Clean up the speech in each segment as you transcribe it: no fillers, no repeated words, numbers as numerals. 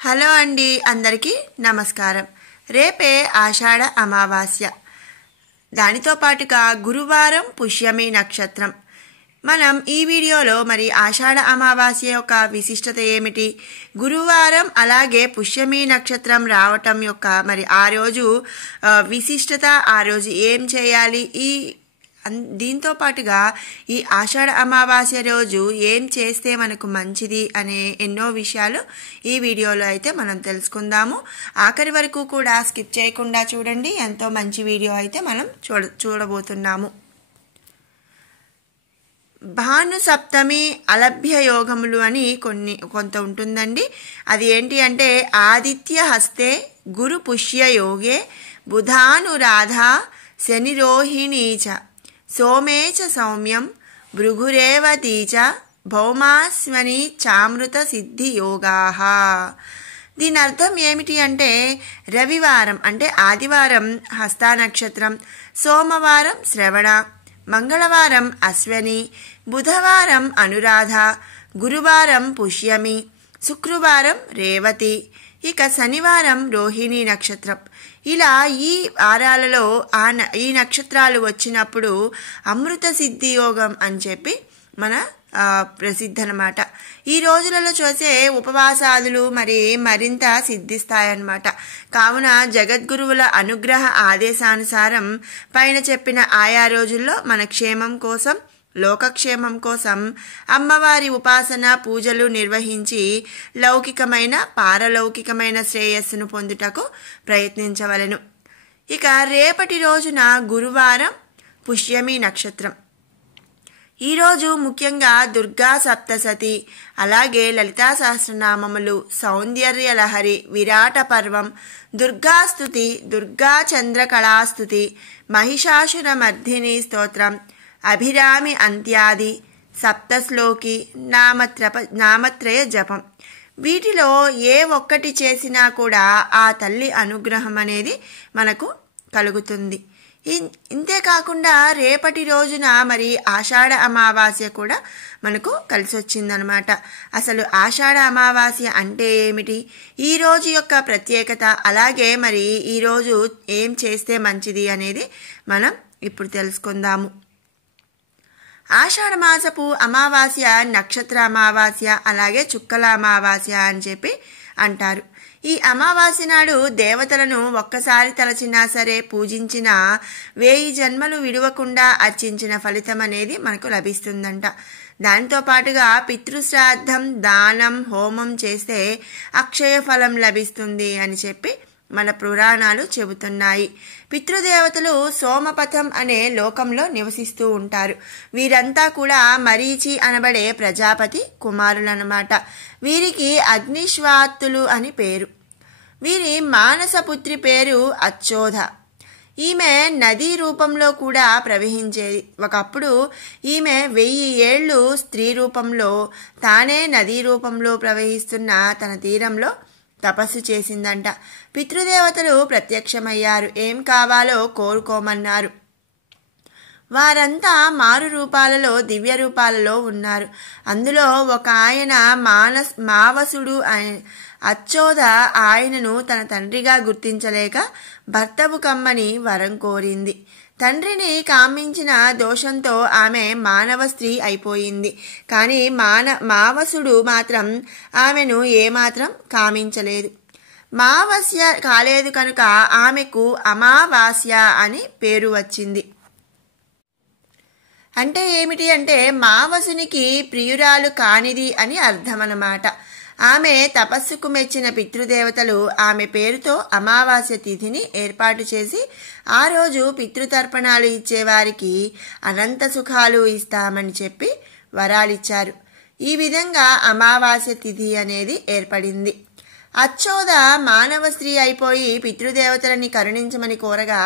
Hello అండి, అందరికీ నమస్కారం. రేపే ఆషాఢ అమావాస్య. దానితో పాటుగా గురువారం పుష్యమి నక్షత్రం. మనం ఈ వీడియోలో మరి ఆషాఢ అమావాస్య యొక్క విశిష్టత ఏమిటి, గురువారం అలాగే పుష్యమి నక్షత్రం రావటం యొక్క మరి ఆ రోజు విశిష్టత, ఆ రోజు ఏం చేయాలి, దీంతో పాటుగా ఈ ఆషాఢ అమావాస్య రోజు ఏం చేస్తే మనకు మంచిది అనే ఎన్నో విషయాలు ఈ వీడియోలో అయితే మనం తెలుసుకుందాము. ఆఖరి వరకు కూడా స్కిప్ చేయకుండా చూడండి. ఎంతో మంచి వీడియో అయితే మనం చూడబోతున్నాము. భాను సప్తమి అలభ్య యోగములు అని కొంత ఉంటుందండి. అది ఏంటి అంటే ఆదిత్య హస్తే గురు పుష్య యోగే బుధానురాధ శనిరోహిణీచ సోమేచ సౌమ్యం భృగురేవతీచ భౌమాస్మని చామృత సిద్ధి యోగాః. దీని అర్థం ఏమిటి అంటే రవివారం అంటే ఆదివారం హస్త నక్షత్రం, సోమవారం శ్రవణ, మంగళవారం అశ్వని, బుధవారం అనురాధ, గురువారం పుష్యమి, శుక్రవారం రేవతి, ఇక శనివారం రోహిణి నక్షత్రం. ఇలా ఈ వారాలలో ఈ నక్షత్రాలు వచ్చినప్పుడు అమృత సిద్ధి యోగం అని చెప్పి మన ప్రసిద్ధి అన్నమాట. ఈ రోజులలో చూసే ఉపవాసాదులు మరింత సిద్ధిస్తాయన్నమాట. కావున జగద్గురువుల అనుగ్రహ ఆదేశానుసారం పైన చెప్పిన ఆయా రోజుల్లో మన క్షేమం కోసం, లోకక్షేమం కోసం అమ్మవారి ఉపాసన పూజలు నిర్వహించి లౌకికమైన పారలౌకికమైన శ్రేయస్సును పొందుటకు ప్రయత్నించవలెను. ఇక రేపటి రోజున గురువారం పుష్యమి నక్షత్రం. ఈరోజు ముఖ్యంగా దుర్గా సప్తసతి, అలాగే లలితా సహస్రనామములు, సౌందర్య లహరి, విరాట పర్వం, దుర్గాస్తుతి, దుర్గా చంద్రకళాస్తుతి, మహిషాసుర మర్దిని స్తోత్రం, అభిరామి అంత్యాది, సప్తశ్లోకి, నామత్రయ జపం. వీటిలో ఏ ఒక్కటి చేసినా కూడా ఆ తల్లి అనుగ్రహం అనేది మనకు కలుగుతుంది. ఇంతేకాకుండా రేపటి రోజున మరి ఆషాఢ అమావాస్య కూడా మనకు కలిసి వచ్చిందనమాట. అసలు ఆషాఢ అమావాస్య అంటే ఏమిటి, ఈ రోజు యొక్క ప్రత్యేకత, అలాగే మరి ఈరోజు ఏం చేస్తే మంచిది అనేది మనం ఇప్పుడు తెలుసుకుందాము. ఆషాఢ మాసపు అమావాస్య నక్షత్ర అమావాస్య, అలాగే చుక్కల అమావాస్య అని చెప్పి అంటారు. ఈ అమావాస్య నాడు దేవతలను ఒక్కసారి తలచినా సరే, పూజించిన 1000 జన్మలు విడవకుండా అర్చించిన ఫలితం అనేది మనకు లభిస్తుందంట. దానితో పాటుగా పితృశ్రాద్ధం, దానం, హోమం చేస్తే అక్షయ ఫలం లభిస్తుంది అని చెప్పి మన పురాణాలు చెబుతున్నాయి. పితృదేవతలు సోమపథం అనే లోకంలో నివసిస్తూ ఉంటారు. వీరంతా కూడా మరీచి అనబడే ప్రజాపతి కుమారులన్నమాట. వీరికి అగ్నిశ్వాత్తులు అని పేరు. వీరి మానసపుత్రి పేరు అచ్చోధ. ఈమె నదీ రూపంలో కూడా ప్రవహించేది. ఒకప్పుడు ఈమె 1000 ఏళ్ళు స్త్రీ రూపంలో, తానే నదీ రూపంలో ప్రవహిస్తున్న తన తీరంలో తపస్సు చేసిందంట. పితృదేవతలు ప్రత్యక్షమయ్యారు. ఏం కావాలో కోరుకోమన్నారు. వారంతా మారు రూపాలలో, దివ్య రూపాలలో ఉన్నారు. అందులో ఒక ఆయన మావసుడు. అచ్చోద ఆయనను తన తండ్రిగా గుర్తించలేక భర్తవు కమ్మని వరం కోరింది. తండ్రిని కామించిన దోషంతో ఆమె మానవ స్త్రీ అయిపోయింది. కానీ మావసుడు మాత్రం ఆమెను ఏమాత్రం కామించలేదు. మావస్య కాలేదు కనుక ఆమెకు అమావాస్య అని పేరు వచ్చింది. అంటే ఏమిటి అంటే మావసునికి ప్రియురాలు కానిది అని అర్థమన్నమాట. ఆమె తపస్సుకు మెచ్చిన పితృదేవతలు ఆమె పేరుతో అమావాస్య తిథిని ఏర్పాటు చేసి ఆ రోజు పితృతర్పణాలు ఇచ్చేవారికి అనంత సుఖాలు ఇస్తామని చెప్పి వరాలిచ్చారు. ఈ విధంగా అమావాస్య తిథి అనేది ఏర్పడింది. అచ్చోద మానవ స్త్రీ అయిపోయి పితృదేవతలని కరుణించమని కోరగా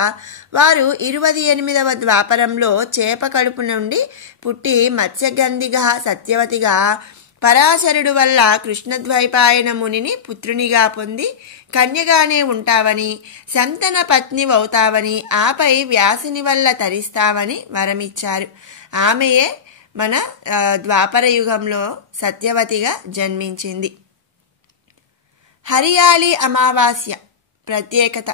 వారు 28వ ద్వాపరంలో చేప కడుపు నుండి పుట్టి మత్స్యగంధిగా సత్యవతిగా, పరాశరుడు వల్ల కృష్ణద్వైపాయన మునిని పుత్రునిగా పొంది కన్యగానే ఉంటావని, సంతన పత్నివవుతావని, ఆపై వ్యాసుని వల్ల తరిస్తావని వరమిచ్చారు. ఆమెయే మన ద్వాపర యుగంలో సత్యవతిగా జన్మించింది. హరియాళి అమావాస్య ప్రత్యేకత.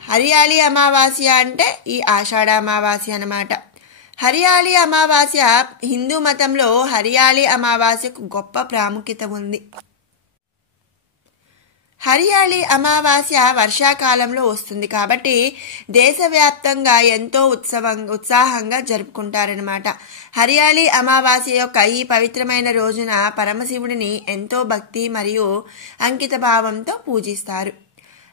హరియాళి అమావాస్య అంటే ఈ ఆషాఢ అమావాస్య అన్నమాట. హరియాళి అమావాస్య హిందూ మతంలో హరియాళి అమావాస్యకు గొప్ప ప్రాముఖ్యత ఉంది. హరియాళి అమావాస్య వర్షాకాలంలో వస్తుంది కాబట్టి దేశవ్యాప్తంగా ఎంతో ఉత్సాహంగా జరుపుకుంటారనమాట. హరియాళి అమావాస్య యొక్క ఈ పవిత్రమైన రోజున పరమశివుడిని ఎంతో భక్తి మరియు అంకిత భావంతో పూజిస్తారు.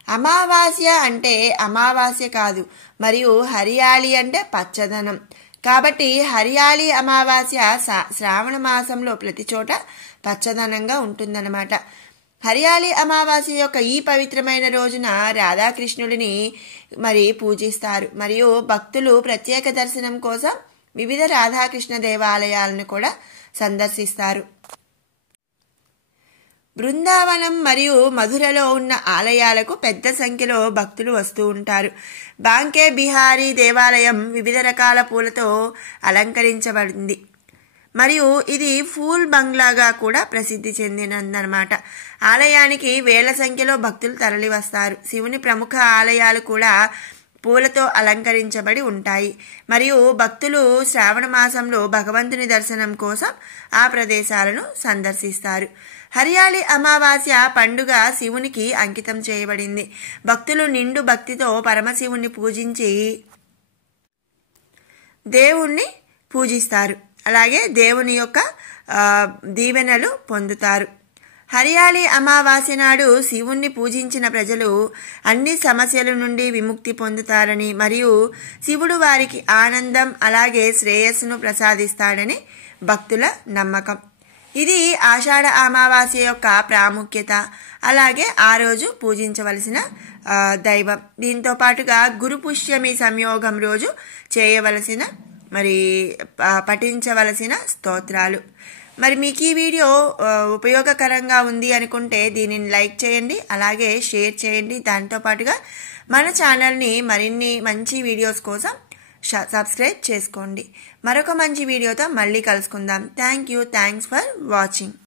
అమావాస్య అంటే అమావాస్య కాదు, మరియు హరియాళి అంటే పచ్చదనం. కాబట్టి హరియాళి అమావాస్య శ్రావణ మాసంలో ప్రతి చోట పచ్చదనంగా ఉంటుందన్నమాట. హరియాళి అమావాస్య యొక్క ఈ పవిత్రమైన రోజున రాధాకృష్ణుడిని పూజిస్తారు. మరియు భక్తులు ప్రత్యేక దర్శనం కోసం వివిధ రాధాకృష్ణ దేవాలయాలను కూడా సందర్శిస్తారు. బృందావనం మరియు మధురలో ఉన్న ఆలయాలకు పెద్ద సంఖ్యలో భక్తులు వస్తూ ఉంటారు. బాంకే బిహారీ దేవాలయం వివిధ రకాల పూలతో అలంకరించబడింది మరియు ఇది ఫూల్ బంగ్లాగా కూడా ప్రసిద్ధి చెందినదన్నమాట. ఆలయానికి వేల సంఖ్యలో భక్తులు తరలి వస్తారు. శివుని ప్రముఖ ఆలయాలు కూడా పూలతో అలంకరించబడి ఉంటాయి మరియు భక్తులు శ్రావణ మాసంలో భగవంతుని దర్శనం కోసం ఆ ప్రదేశాలను సందర్శిస్తారు. హరియాళి అమావాస్య పండుగ శివునికి అంకితం చేయబడింది. భక్తులు నిండు భక్తితో పరమశివుణ్ణి పూజించి దేవుణ్ణి పూజిస్తారు. అలాగే దేవుని యొక్క దీవెనలు పొందుతారు. హరియాళి అమావాస్య నాడు శివుణ్ణి పూజించిన ప్రజలు అన్ని సమస్యల నుండి విముక్తి పొందుతారని మరియు శివుడు వారికి ఆనందం అలాగే శ్రేయస్సును ప్రసాదిస్తాడని భక్తుల నమ్మకం. ఇది ఆషాఢ అమావాస్య యొక్క ప్రాముఖ్యత, అలాగే ఆ రోజు పూజించవలసిన దైవం. దీంతో పాటుగా గురు పుష్యమి సంయోగం రోజు చేయవలసిన పఠించవలసిన స్తోత్రాలు. మీకు ఈ వీడియో ఉపయోగకరంగా ఉంది అనుకుంటే దీనిని లైక్ చేయండి, అలాగే షేర్ చేయండి. దాంతో పాటుగా మన ఛానల్ని మరిన్ని మంచి వీడియోస్ కోసం సబ్స్క్రైబ్ చేసుకోండి. మరొక మంచి వీడియోతో మళ్ళీ కలుసుకుందాం. Thanks for watching.